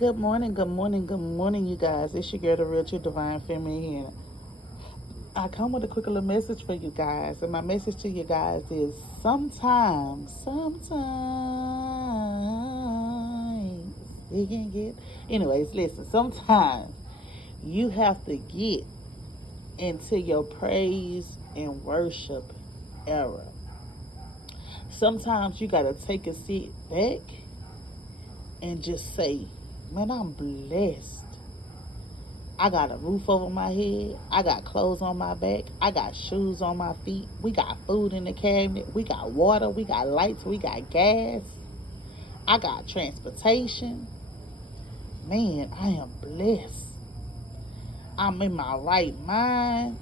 Good morning, good morning, good morning, you guys. It's your girl, the Real True Divine Feminine here. I come with a quick little message for you guys, and my message to you guys is sometimes it can get. Anyways, listen. Sometimes you have to get into your praise and worship era. Sometimes you gotta take a seat back and just say, "Man, I'm blessed. I got a roof over my head. I got clothes on my back. I got shoes on my feet. We got food in the cabinet. We got water. We got lights. We got gas. I got transportation. Man, I am blessed. I'm in my right mind.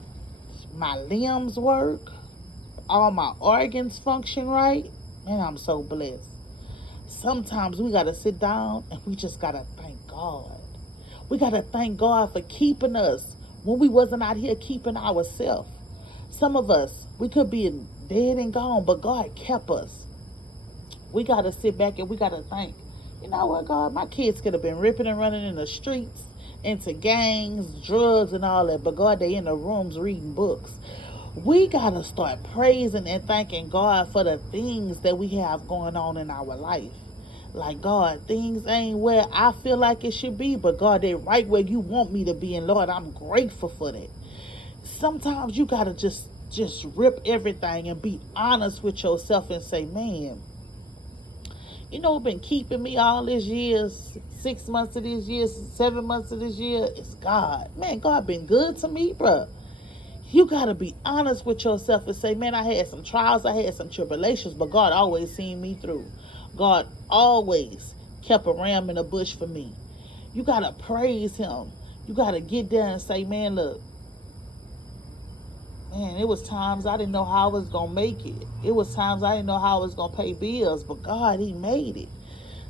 My limbs work. All my organs function right. Man, I'm so blessed." Sometimes we got to sit down and we just got to thank God. We got to thank God for keeping us when we wasn't out here keeping ourselves. Some of us, we could be dead and gone, but God kept us. We got to sit back and we got to think, you know what, God, my kids could have been ripping and running in the streets, into gangs, drugs, and all that, but God, they in the rooms reading books. We got to start praising and thanking God for the things that we have going on in our life. Like, God, things ain't where I feel like it should be, but God, they right where you want me to be, and Lord, I'm grateful for that. Sometimes you gotta just rip everything and be honest with yourself and say, man, you know what's been keeping me all this years, 6 months of this year, 7 months of this year? It's God. Man, God been good to me, bruh. You gotta be honest with yourself and say, man, I had some trials, I had some tribulations, but God always seen me through. God always kept a ram in the bush for me. You gotta praise him. You gotta get there and say, man, look, man, it was times I didn't know how I was gonna make it. It was times I didn't know how I was gonna pay bills, but God, he made it.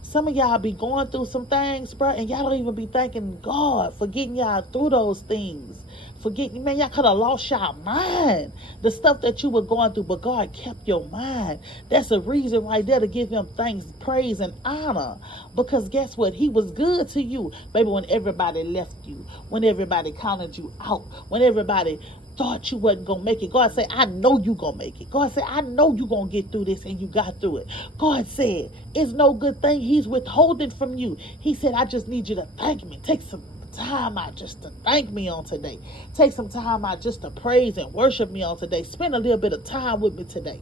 Some of y'all be going through some things, bro, and y'all don't even be thanking God for getting y'all through those things. Forgetting, man, y'all could have lost y'all mind. The stuff that you were going through, but God kept your mind. That's a reason right there to give him thanks, praise, and honor. Because guess what? He was good to you. Baby, when everybody left you, when everybody counted you out, when everybody thought you wasn't gonna make it, God said, I know you gonna make it. God said, I know you gonna get through this, and you got through it. God said, it's no good thing he's withholding from you. He said, I just need you to thank me. Take some time out just to thank me on today. Take some time out just to praise and worship me on today. Spend a little bit of time with me today.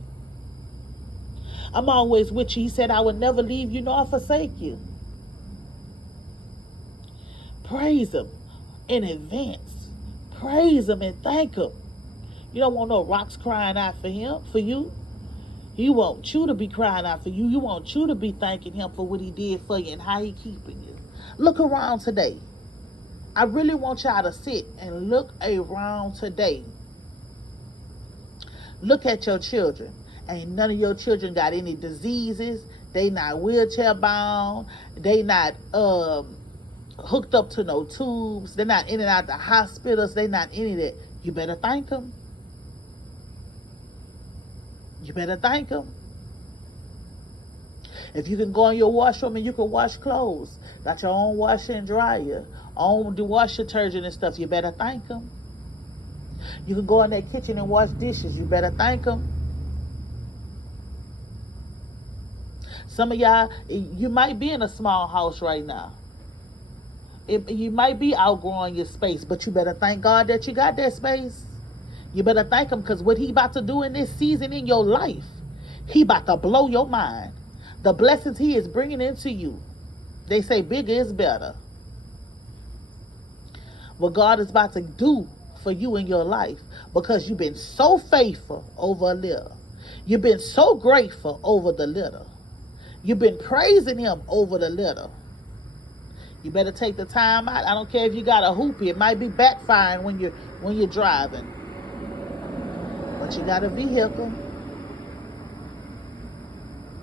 I'm always with you. He said, I would never leave you nor forsake you. Praise him in advance. Praise him and thank him. You don't want no rocks crying out for him, for you. He want you to be crying out for you. You want you to be thanking him for what he did for you and how he keeping you. Look around today. I really want y'all to sit and look around today. Look at your children. Ain't none of your children got any diseases. They not wheelchair bound. They not hooked up to no tubes. They're not in and out the hospitals. They not any of that. You better thank them. You better thank them. If you can go in your washroom and you can wash clothes, got your own washer and dryer, own the wash detergent and stuff, you better thank them. You can go in that kitchen and wash dishes, you better thank them. Some of y'all, you might be in a small house right now. You might be outgrowing your space, but you better thank God that you got that space. You better thank him, because what he about to do in this season in your life, he about to blow your mind. The blessings he is bringing into you. They say bigger is better. What God is about to do for you in your life, because you've been so faithful over a little. You've been so grateful over the little. You've been praising him over the little. You better take the time out. I don't care if you got a hoopy. It might be backfiring when you're driving. But you got a vehicle.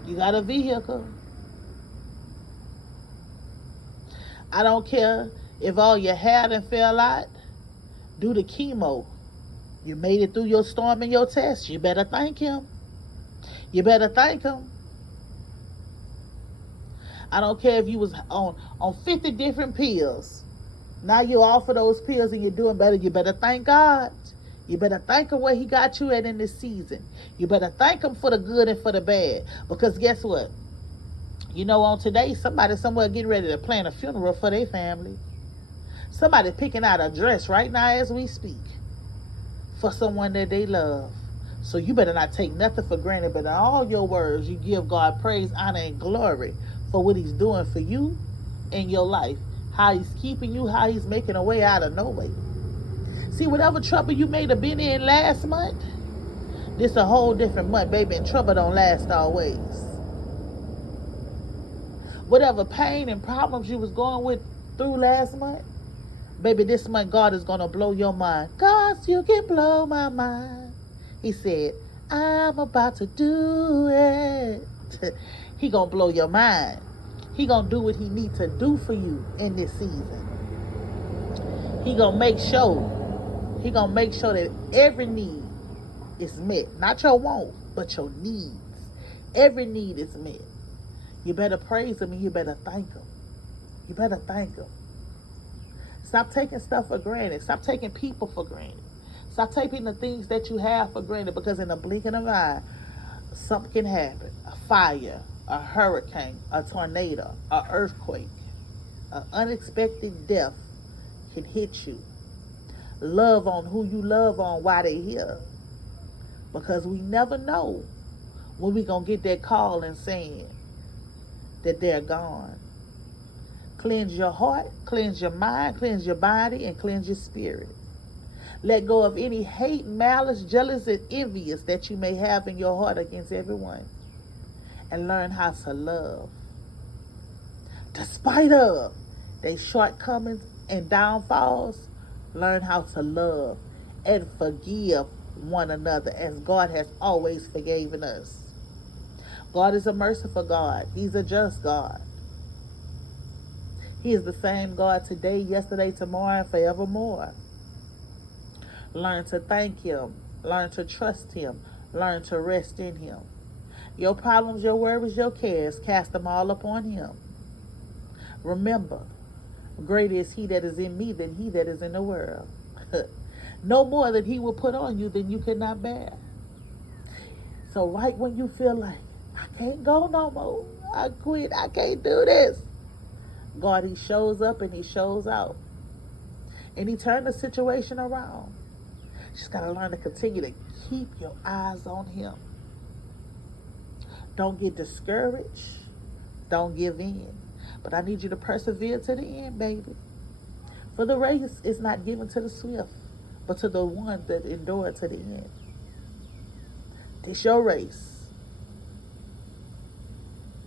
You got a vehicle. I don't care if all your hair done fell out. Do the chemo. You made it through your storm and your test. You better thank him. You better thank him. I don't care if you was on 50 different pills. Now you're off of those pills and you're doing better. You better thank God. You better thank him where he got you at in this season. You better thank him for the good and for the bad. Because guess what? You know, on today, somebody somewhere getting ready to plan a funeral for their family. Somebody picking out a dress right now as we speak for someone that they love. So you better not take nothing for granted, but in all your words, you give God praise, honor, and glory for what he's doing for you in your life. How he's keeping you, how he's making a way out of no way. See, whatever trouble you may have been in last month, this a whole different month, baby, and trouble don't last always. Whatever pain and problems you was going with through last month, baby, this month God is going to blow your mind. God, you can blow my mind. He said, I'm about to do it. He going to blow your mind. He going to do what he need to do for you in this season. He going to make sure. He going to make sure that every need is met. Not your want, but your needs. Every need is met. You better praise him and you better thank him. You better thank him. Stop taking stuff for granted. Stop taking people for granted. Stop taking the things that you have for granted, because in the blink of an eye, something can happen. A fire, a hurricane, a tornado, an earthquake, an unexpected death can hit you. Love on who you love on while they're here. Because we never know when we're going to get that call and saying that they're gone. Cleanse your heart, cleanse your mind, cleanse your body, and cleanse your spirit. Let go of any hate, malice, jealous, and envious that you may have in your heart against everyone. And learn how to love. Despite of their shortcomings and downfalls, learn how to love and forgive one another as God has always forgiven us. God is a merciful God. He's a just God. He is the same God today, yesterday, tomorrow, and forevermore. Learn to thank him. Learn to trust him. Learn to rest in him. Your problems, your worries, your cares, cast them all upon him. Remember, greater is he that is in me than he that is in the world. No more that he will put on you than you cannot bear. So right when you feel like, I can't go no more, I quit, I can't do this, God, he shows up and he shows out. And he turned the situation around. You just got to learn to continue to keep your eyes on him. Don't get discouraged. Don't give in. But I need you to persevere to the end, baby. For the race is not given to the swift, but to the one that endure to the end. This your race.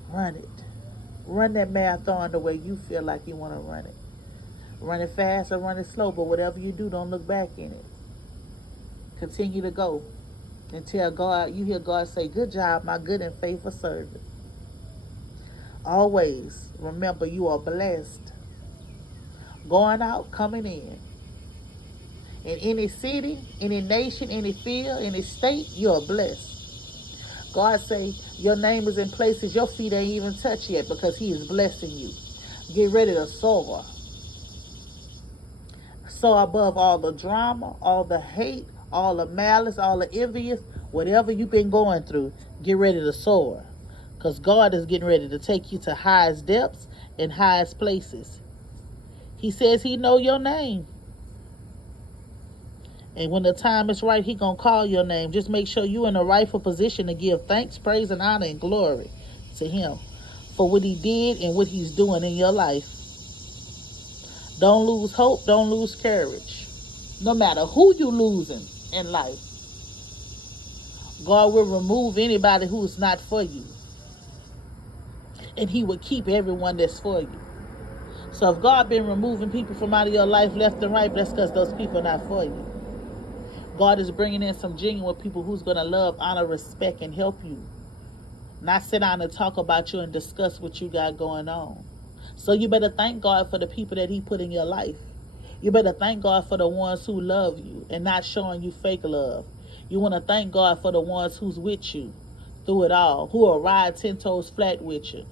Run it. Run that marathon the way you feel like you want to run it. Run it fast or run it slow, but whatever you do, don't look back in it. Continue to go until God, you hear God say, good job, my good and faithful servant. Always remember you are blessed. Going out, coming in. In any city, any nation, any field, any state, you are blessed. God say your name is in places your feet ain't even touched yet because he is blessing you. Get ready to soar. Soar above all the drama, all the hate, all the malice, all the envious, whatever you've been going through, get ready to soar. Because God is getting ready to take you to highest depths and highest places. He says he know your name. And when the time is right, he going to call your name. Just make sure you're in a rightful position to give thanks, praise, and honor and glory to him for what he did and what he's doing in your life. Don't lose hope. Don't lose courage. No matter who you losing in life, God will remove anybody who is not for you. And he will keep everyone that's for you. So if God been removing people from out of your life left and right, that's because those people are not for you. God is bringing in some genuine people who's going to love, honor, respect, and help you. Not sit down and talk about you and discuss what you got going on. So you better thank God for the people that he put in your life. You better thank God for the ones who love you and not showing you fake love. You want to thank God for the ones who's with you through it all, who will ride 10 toes flat with you.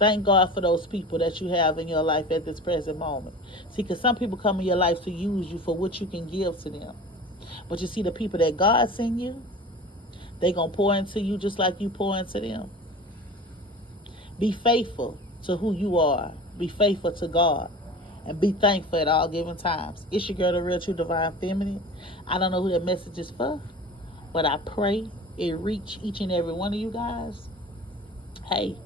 Thank God for those people that you have in your life at this present moment. See, because some people come in your life to use you for what you can give to them. But you see, the people that God send you, they going to pour into you just like you pour into them. Be faithful to who you are. Be faithful to God. And be thankful at all given times. It's your girl, the Real True Divine Feminine. I don't know who that message is for, but I pray it reach each and every one of you guys. Hey,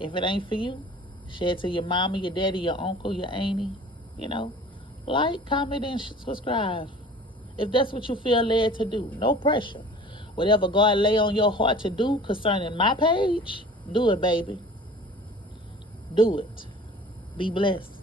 if it ain't for you, share it to your mama, your daddy, your uncle, your auntie. You know, like, comment, and subscribe. If that's what you feel led to do. No pressure. Whatever God lay on your heart to do concerning my page, do it, baby. Do it. Be blessed.